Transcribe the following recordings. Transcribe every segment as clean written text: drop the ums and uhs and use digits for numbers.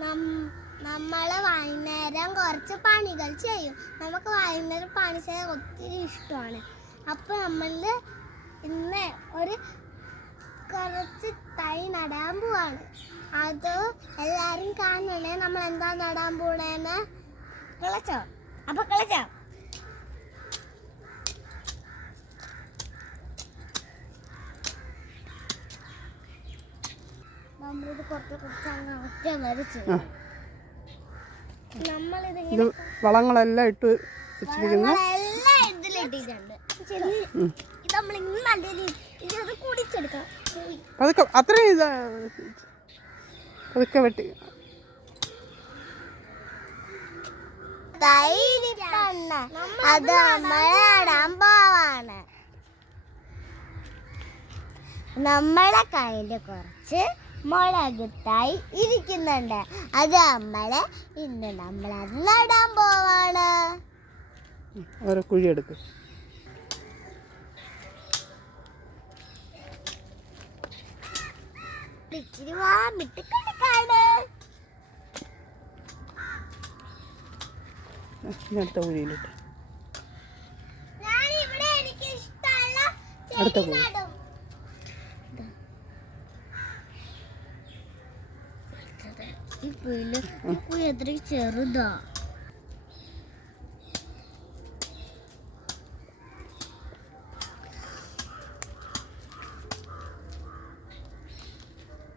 നമ്മൾ വൈകുന്നേരം കുറച്ച് പണികൾ ചെയ്യും. നമുക്ക് വൈകുന്നേരം പണി ചെയ്യാൻ ഒത്തിരി ഇഷ്ടമാണ്. അപ്പോൾ നമ്മൾ ഇന്ന് കുറച്ച് തൈ നടാൻ പോവാണ്. അത് എല്ലാവരും കാണണേ. നമ്മൾ എന്താ നടാൻ പോണേന്ന് കിളച്ചോ? അപ്പോൾ കിളച്ചോ? നമ്മളിത് കുറച്ച് വരച്ചു. ഇത് വളങ്ങളെല്ലാം ഇട്ട് വെച്ചിരിക്കുന്നു. ഇത് നമ്മൾ ഇന്ന് നല്ല ഇത് കുടിച്ചെടുക്കാം. അതൊക്കെ അത്രയും അതൊക്കെ വെട്ടി അത് നടാൻ പോവാണ്. നമ്മളെ കയ്യിൽ കുറച്ച് മുളക് തൈ ഇരിക്കുന്നുണ്ട്. അത് ഇന്ന് നമ്മളത് നടാൻ പോവാണ്. ഓരോ കുഴി എടുക്കും. ഇച്ചിരി വാമിട്ട് കിടക്കാണ്. അടുത്ത കുഴിയിലിട്ട് ഞാനിവിടെ എനിക്ക് ഇഷ്ടമുള്ള അടുത്ത കുഴി. ഈ കുഴി എത്ര ചെറുതാ.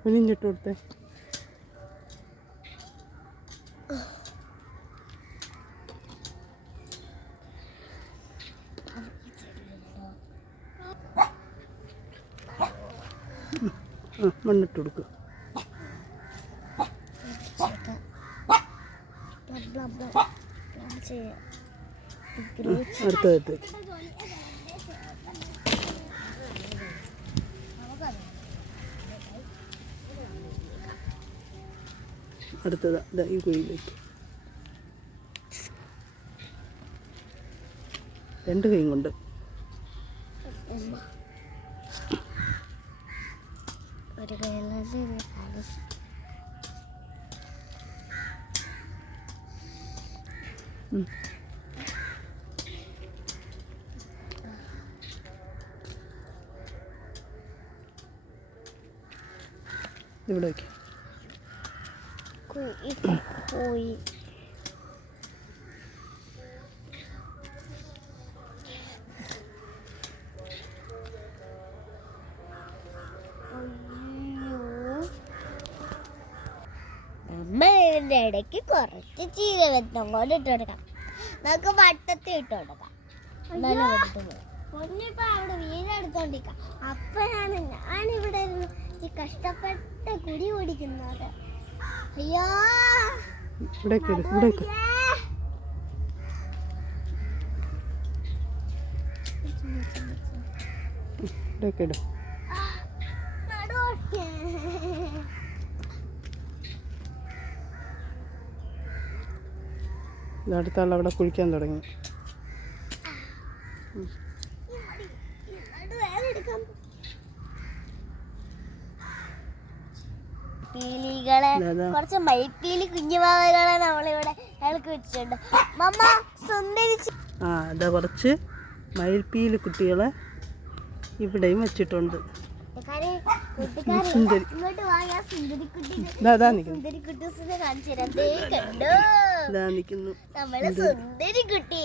കുനിഞ്ഞിട്ട് കൊടുത്തേ. മണ്ണിട്ട് കൊടുക്കുക. അടുത്തത് അടുത്തത് ഈ കുഴിയിലേക്ക്. രണ്ട് കൈയും കൊണ്ട് ഒരു കൈ ഇവിടെ വയ്ക്കും. പോയി നമ്മൾ ഇതിൻ്റെ ഇടയ്ക്ക് കുറച്ച് ചീരവെത്തം കൊണ്ട് ഇട്ട് കൊടുക്കാം. നമുക്ക് വട്ടത്തിൽ ഇട്ട് കൊടുക്കാം. പൊന്നിപ്പോൾ അവിടെ വീടെടുത്തോണ്ടിരിക്കാം. അപ്പോഴാണ് ഞാനിവിടെ ഇരുന്ന് ഈ കഷ്ടപ്പെട്ട കുടി കുടിക്കുന്നത്. അയ്യോ അടുത്ത ആൾ അവിടെ കുഴിക്കാൻ തുടങ്ങി. കുറച്ച് മയിൽപ്പീലി കുഞ്ഞുമാവകളെ നമ്മളിവിടെ ഞങ്ങൾക്ക് വെച്ചിട്ടുണ്ട്. മമ്മ സുന്ദരിച്ച് അതാ കുറച്ച് മയിൽപ്പീലി കുട്ടികളെ ഇവിടെയും വെച്ചിട്ടുണ്ട്. സുന്ദരി നിൽക്കുന്നു. നമ്മള് സുന്ദരി കുട്ടി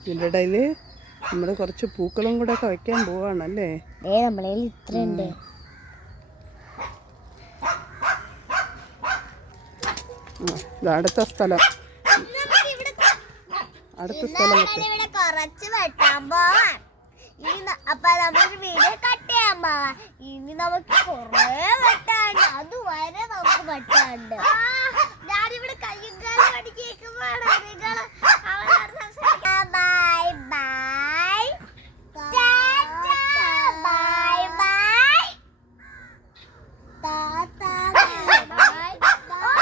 ഇതിൻ്റെ ഇടയിൽ നമ്മൾ കുറച്ച് പൂക്കളും കൂടെ ഒക്കെ വെക്കാൻ പോവാണല്ലേ. നമ്മളെ ഇത്രയുണ്ട്. അടുത്ത സ്ഥലം കുറച്ച് വെട്ടാൻ പോവാൻ. അപ്പൊ നമ്മൾ വീഡിയോ കട്ട് ചെയ്യാൻ പോവാ. ഇനി നമുക്ക് കുറേ വെട്ടാണ്ട്. അതുവരെ നമുക്ക് വെട്ടാണ്ട്.